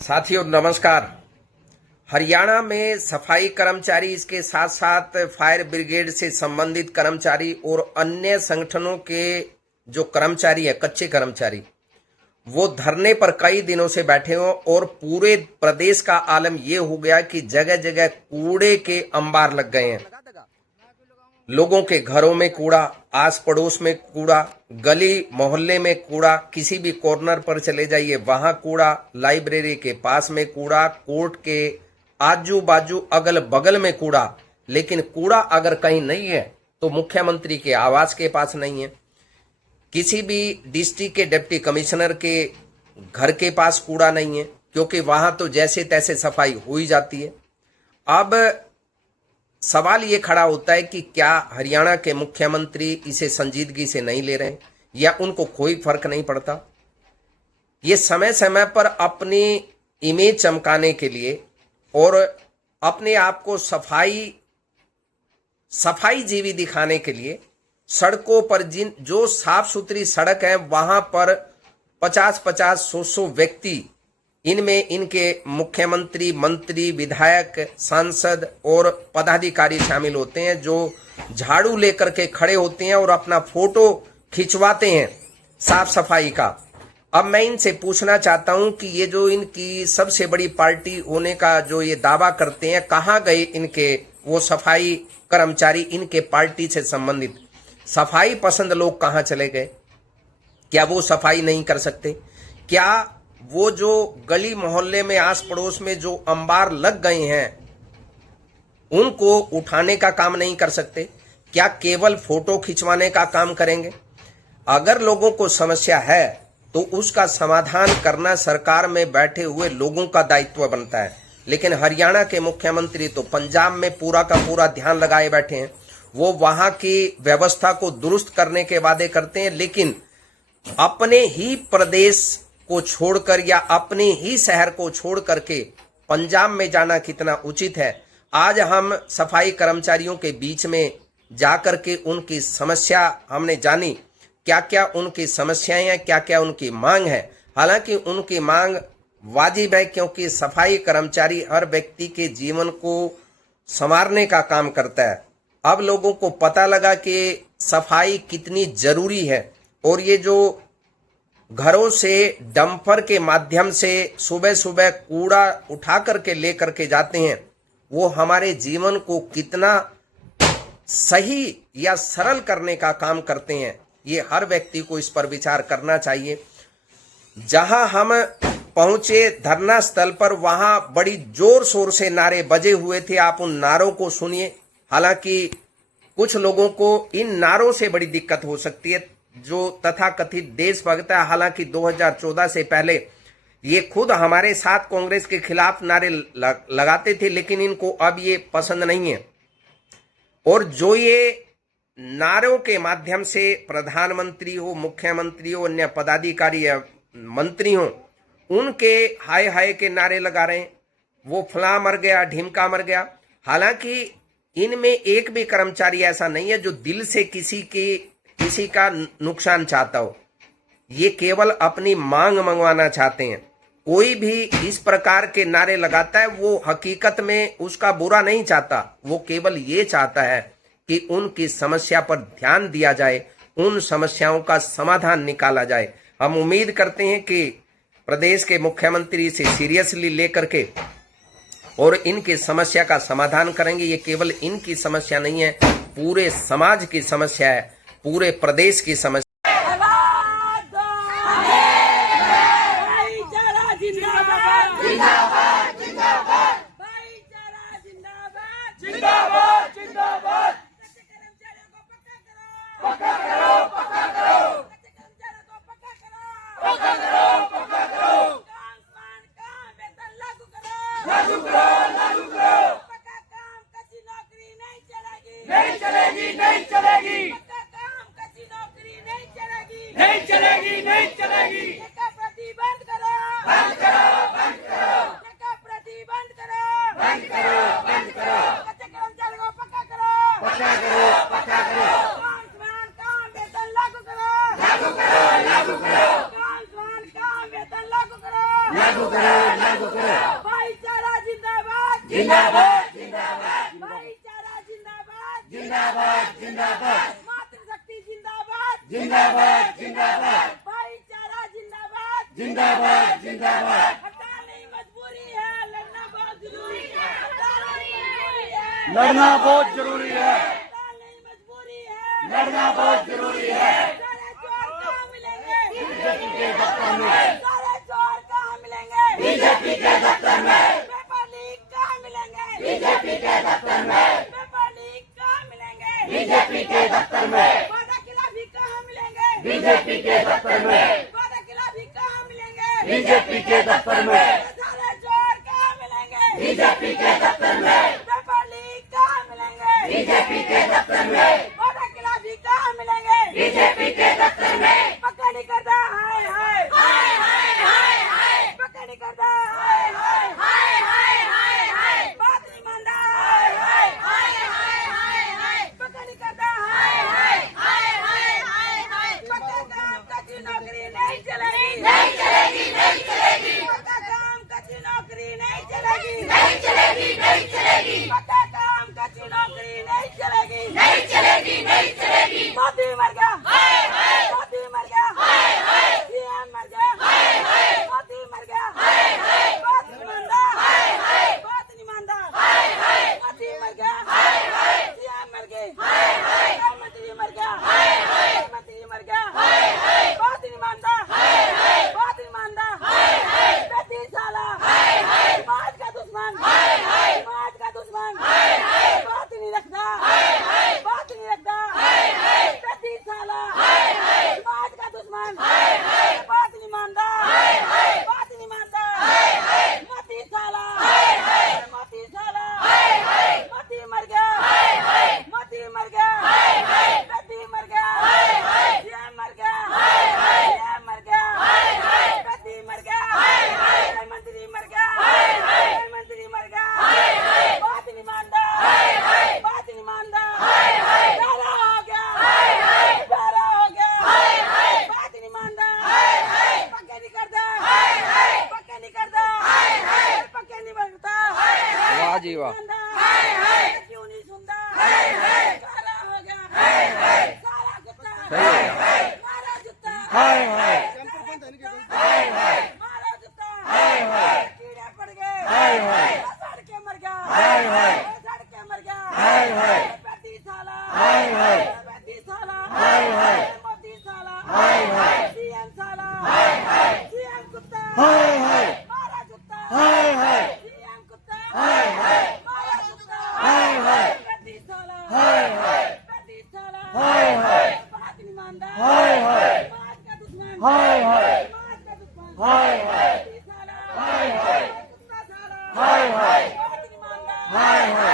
साथियों नमस्कार। हरियाणा में सफाई कर्मचारी, इसके साथ साथ फायर ब्रिगेड से संबंधित कर्मचारी और अन्य संगठनों के जो कर्मचारी है, कच्चे कर्मचारी, वो धरने पर कई दिनों से बैठे हो और पूरे प्रदेश का आलम ये हो गया कि जगह जगह कूड़े के अंबार लग गए हैं। लोगों के घरों में कूड़ा, आस पड़ोस में कूड़ा, गली मोहल्ले में कूड़ा, किसी भी कॉर्नर पर चले जाइए वहां कूड़ा, लाइब्रेरी के पास में कूड़ा, कोर्ट के आजू बाजू अगल बगल में कूड़ा। लेकिन कूड़ा अगर कहीं नहीं है तो मुख्यमंत्री के आवास के पास नहीं है, किसी भी डिस्ट्रिक्ट के डिप्टी कमिश्नर के घर के पास कूड़ा नहीं है, क्योंकि वहां तो जैसे तैसे सफाई हो ही जाती है। अब सवाल ये खड़ा होता है कि क्या हरियाणा के मुख्यमंत्री इसे संजीदगी से नहीं ले रहे या उनको कोई फर्क नहीं पड़ता। ये समय समय पर अपनी इमेज चमकाने के लिए और अपने आप को सफाई जीवी दिखाने के लिए सड़कों पर जो साफ सुथरी सड़क है वहां पर 50-50, 100 व्यक्ति, इनमें इनके मुख्यमंत्री, मंत्री, विधायक, सांसद और पदाधिकारी शामिल होते हैं, जो झाड़ू लेकर के खड़े होते हैं और अपना फोटो खिंचवाते हैं साफ सफाई का। अब मैं इनसे पूछना चाहता हूं कि ये जो इनकी सबसे बड़ी पार्टी होने का जो ये दावा करते हैं, कहां गए इनके वो सफाई कर्मचारी, इनके पार्टी से संबंधित सफाई पसंद लोग कहां चले गए? क्या वो सफाई नहीं कर सकते? क्या वो जो गली मोहल्ले में आस पड़ोस में जो अंबार लग गए हैं उनको उठाने का काम नहीं कर सकते? क्या केवल फोटो खिंचवाने का काम करेंगे? अगर लोगों को समस्या है तो उसका समाधान करना सरकार में बैठे हुए लोगों का दायित्व बनता है। लेकिन हरियाणा के मुख्यमंत्री तो पंजाब में पूरा का पूरा ध्यान लगाए बैठे हैं। वो वहां की व्यवस्था को दुरुस्त करने के वादे करते हैं, लेकिन अपने ही प्रदेश को छोड़कर या अपने ही शहर को छोड़ करके पंजाब में जाना कितना उचित है। आज हम सफाई कर्मचारियों के बीच में जाकर के उनकी समस्या हमने जानी, क्या क्या उनकी समस्याएं हैं, क्या क्या उनकी मांग है। हालांकि उनकी मांग वाजिब है, क्योंकि सफाई कर्मचारी हर व्यक्ति के जीवन को संवारने का काम करता है। अब लोगों को पता लगा कि सफाई कितनी जरूरी है, और ये जो घरों से डंपर के माध्यम से सुबह सुबह कूड़ा उठा करके लेकर के जाते हैं, वो हमारे जीवन को कितना सही या सरल करने का काम करते हैं, ये हर व्यक्ति को इस पर विचार करना चाहिए। जहां हम पहुंचे धरना स्थल पर, वहां बड़ी जोर शोर से नारे बजे हुए थे। आप उन नारों को सुनिए। हालांकि कुछ लोगों को इन नारों से बड़ी दिक्कत हो सकती है, जो तथाकथित देशभक्त है। हालांकि 2014 से पहले ये खुद हमारे साथ कांग्रेस के खिलाफ नारे लगाते थे, लेकिन इनको अब ये पसंद नहीं है। और जो ये नारों के माध्यम से प्रधानमंत्री हो, मुख्यमंत्री हो, अन्य पदाधिकारी या मंत्री हो, उनके हाय हाय के नारे लगा रहे हैं। वो फला मर गया, ढिमका मर गया। हालांकि इनमें एक भी कर्मचारी ऐसा नहीं है जो दिल से किसी का नुकसान चाहता हो। ये केवल अपनी मांग मंगवाना चाहते हैं। कोई भी इस प्रकार के नारे लगाता है वो हकीकत में उसका बुरा नहीं चाहता, वो केवल ये चाहता है कि उनकी समस्या पर ध्यान दिया जाए, उन समस्याओं का समाधान निकाला जाए। हम उम्मीद करते हैं कि प्रदेश के मुख्यमंत्री इसे सीरियसली लेकर के और इनकी समस्या का समाधान करेंगे। ये केवल इनकी समस्या नहीं है, पूरे समाज की समस्या है, पूरे प्रदेश की समस्या। लागू भाईचारा जिंदाबाद जिंदाबाद जिंदाबाद भाईचारा जिंदाबाद जिंदाबाद जिंदाबाद मातृशक्ति जिंदाबाद जिंदाबाद जिंदाबाद भाईचारा जिंदाबाद जिंदाबाद जिंदाबाद हटाने मजबूरी है लड़ना बहुत जरूरी है लड़ना बहुत जरूरी है, हटाने मजबूरी है लड़ना बहुत जरूरी है। सारे चोर कहाँ मिलेंगे बीजेपी के दफ्तर में, सारे चोर कहाँ मिलेंगे बीजेपी के दफ्तर में, पेपर लीक कहाँ मिलेंगे बीजेपी के दफ्तर में, पेपर लीक कहाँ मिलेंगे बीजेपी के दफ्तर में, वादा खिलाफी कहाँ मिलेंगे बीजेपी के दफ्तर में, वादा खिलाफी कहाँ मिलेंगे बीजेपी के दफ्तर में, सारे चोर कहाँ मिलेंगे बीजेपी के दफ्तर में, पेपर लीक कहाँ मिलेंगे बीजेपी के दफ्तर में, वादा खिलाफी कहाँ मिलेंगे बीजेपी के दफ्तर में। पक्का नहीं करता हाय हाय हाय हाय हाय हाय पक्का नहीं करता हाय हाय हाय हाय हाय हाय बात नहीं मानता हाय हाय हाय हाय हाय हाय पक्का नहीं करता हाय हाय हाय हाय हाय हाय पक्का काम कच्ची नौकरी नहीं चलेगी नहीं चलेगी नहीं चलेगी पक्का काम कच्ची नौकरी नहीं चलेगी नहीं चलेगी नहीं चलेगी पक्का काम कच्ची नौकरी नहीं चलेगी नहीं चलेगी नहीं चलेगी मोदी मर गया हाय हाय मोदी मर गया हाय हाय सीएम मर गया हाय हाय मोदी मर गया हाय हाय बात नहीं मानता हाय हाय बात नहीं मानता हाय हाय मोदी मर गया हाय हाय सीएम मर गए हाय हाय प्रधानमंत्री मर गया हाय हाय मंत्री मर गया हाय हाय बात नहीं मानता हाय हाय बात नहीं मानता हाय हाय 35 साल हाय हाय समाज का दुश्मन हाय हाय समाज का दुश्मन हाय हाय बात नहीं रखता हाय हाय बात नहीं रखता हाय हाय 35 साल हाय हाय समाज का दुश्मन हाय हाय बात नहीं मानता हाय हाय बात नहीं मानता हाय हाय मोती साला हाय हाय मोती साला हाय हाय मोती मर गया हाय हाय मोती मर गया हाय हाय मोती मर गया हाय हाय सीएम मर गया हाय हाय सीएम मर गया हाय हाय मोती मर गया हाय हाय मंत्री मर गया हाय हाय मंत्री मर गया हाय हाय बात नहीं मानता हाय हाय बात नहीं मानता हाय हाय गाला हो गया हाय हाय गाला हो गया हाय हाय बात नहीं मानता हाय हाय पक्का नहीं करता हाय हाय पक्का नहीं करता हाय हाय पक्का नहीं बनता हाय हाय वाह जी वाह हाय हाय क्यों नहीं सुनता हाय हाय गाला हो गया हाय हाय सारा कुत्ता हाय हाय मारा जूता हाय हाय हाय हाय मारा जूता हाय हाय कीड़े पड़ गए हाय हाय सड़ के मर गया हाय हाय सड़ के मर गया हाय हाय 35 साल हाय हाय 35 साल हाय हाय मोदी साल हाय हाय सीएम साल हाय हाय सीएम कुत्ता हाय हाय मारा जूता हाय हाय सीएम कुत्ता हाय हाय मारा जूता हाय हाय 35 साल हाय हाय 35 साल हाय हाय बात नहीं मानता हाय हाय समाज का दुश्मन हाय हाय समाज का दुश्मन हाय हाय 35 साल हाय हाय कुत्ता साल हाय हाय बात नहीं मानता हाय हाय